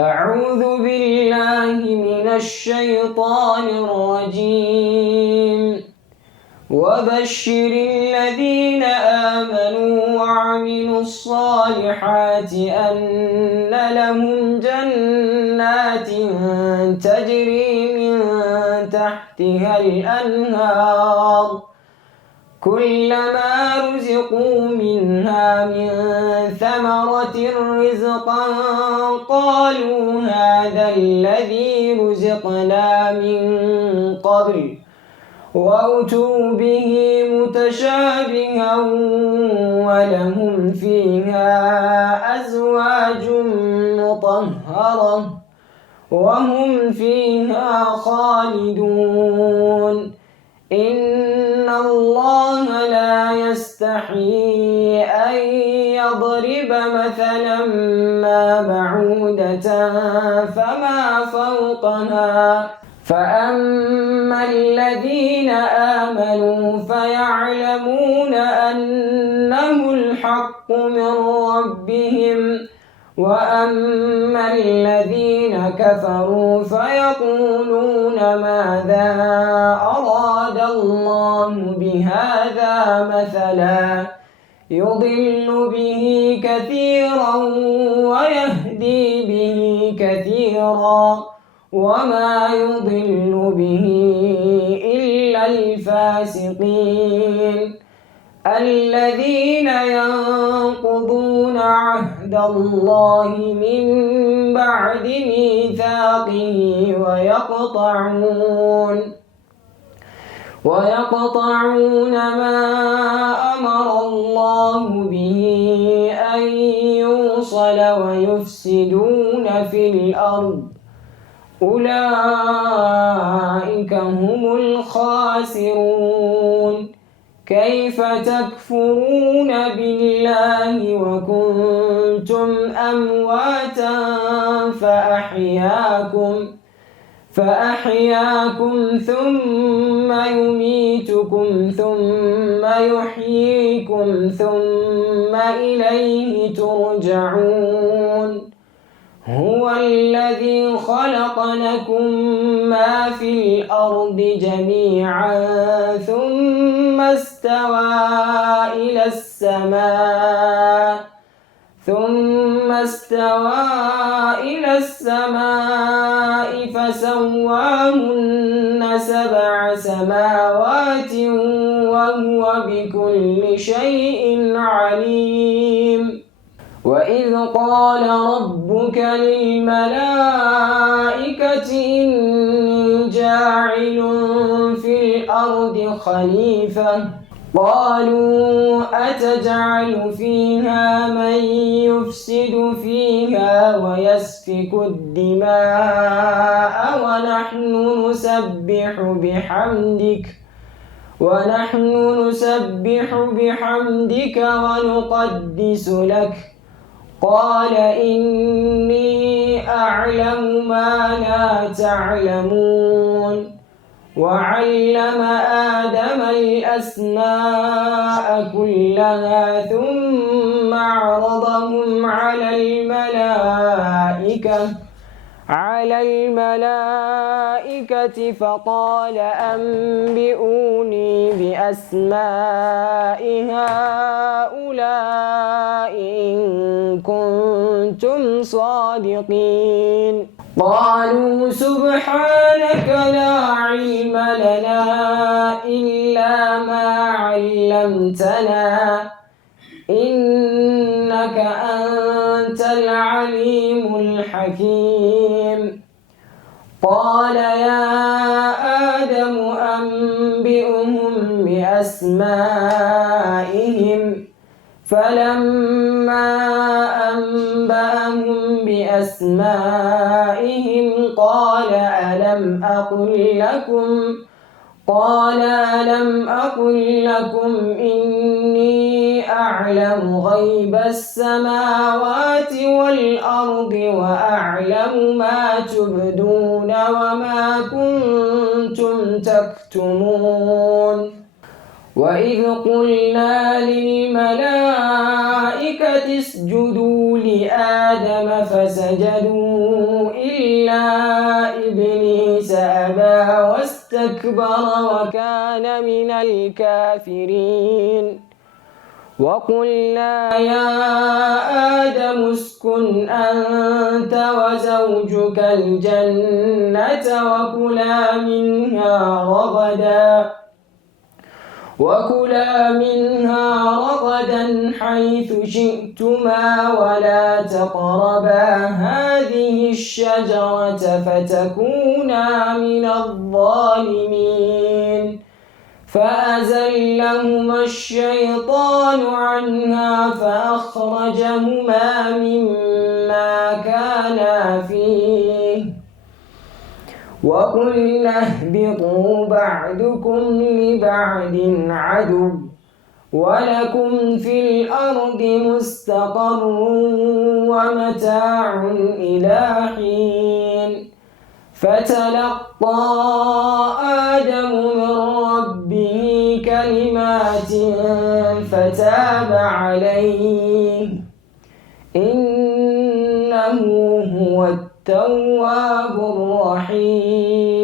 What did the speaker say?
أعوذ بالله من الشيطان الرجيم. وبشر الذين آمنوا وعملوا الصالحات أن لهم جنات تجري من تحتها الأنهار كلما رزقوا منها من ثمرة رزقا قالوا هذا الذي رزقنا من قبل وأتوا به متشابها ولهم فيها أزواج مطهرة وهم فيها خالدون. إن الله لا يستحيي أن يضرب مثلا ما بعودة فما فوقها فأما الذين آمنوا فيعلمون أنه الحق من ربهم وأما الذين كفروا فيقولون ماذا أراد الله بهذا مثلا يضل به كثيرا ويهدي به كثيرا وما يضل به إلا الفاسقين الذين ينقضون عهد الله من بعد ميثاقه ويقطعون ما أمر الله به أن يوصل ويفسدون في الأرض أولئك هم الخاسرون. كيف تكفرون بالله وكنتم أمواتا فأحياكم ثم يميتكم ثم يحييكم ثم إليه ترجعون. هو الذي خلق لكم ما في الأرض جميعا ثم استوى إلى السماء فسواهن 7 سماوات وهو بكل شيء عليم. وإذ قال ربك للملائكة إني جاعل في الأرض خليفة قالوا أتجعل فيها من يفسد فيها ويسفك الدماء ونحن نسبح بحمدك ونقدس لك قال إني أعلم ما لا تعلمون. وعلم آدم الأسماء كلها ثم عرضهم على الملائكة فقال أنبئوني بأسماء هؤلاء إن كنتم صادقين. قالوا سبحانك لا علم لنا إلا ما علمتنا إنك أنت العليم الحكيم. قال يا آدم أنبئهم بأسمائهم فلما أنبأهم بأسمائهم قال ألم أقل لكم إني أعلم غيب السماوات والأرض وأعلم ما تبدون وما كنتم تكتمون. وإذ قلنا للملائكة اسجدوا لآدم فسجدوا إلا إبليس أبى واستكبر وكان من الكافرين وقلنا يا آدم اسكن أنت وزوجك الجنة وكلا منها رغدا حيث شئتما ولا تقربا هذه الشجرة فتكونا من الظالمين فأزلهما الشيطان عنها فأخرجهما مما كانا فيه وقلنا اهبطوا بعضكم لبعض عدو ولكم في الأرض مستقر ومتاع إلى حين فتلقى آدم من ربه كلمات فتاب عليه إنه هو التواب الرحيم